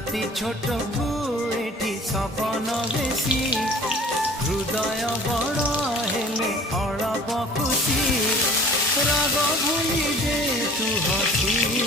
রাতি ছোটকু এটি সপন বেশি হৃদয় বড় হেলে অড়প খুশি রাগ ভুলি দে তু হসি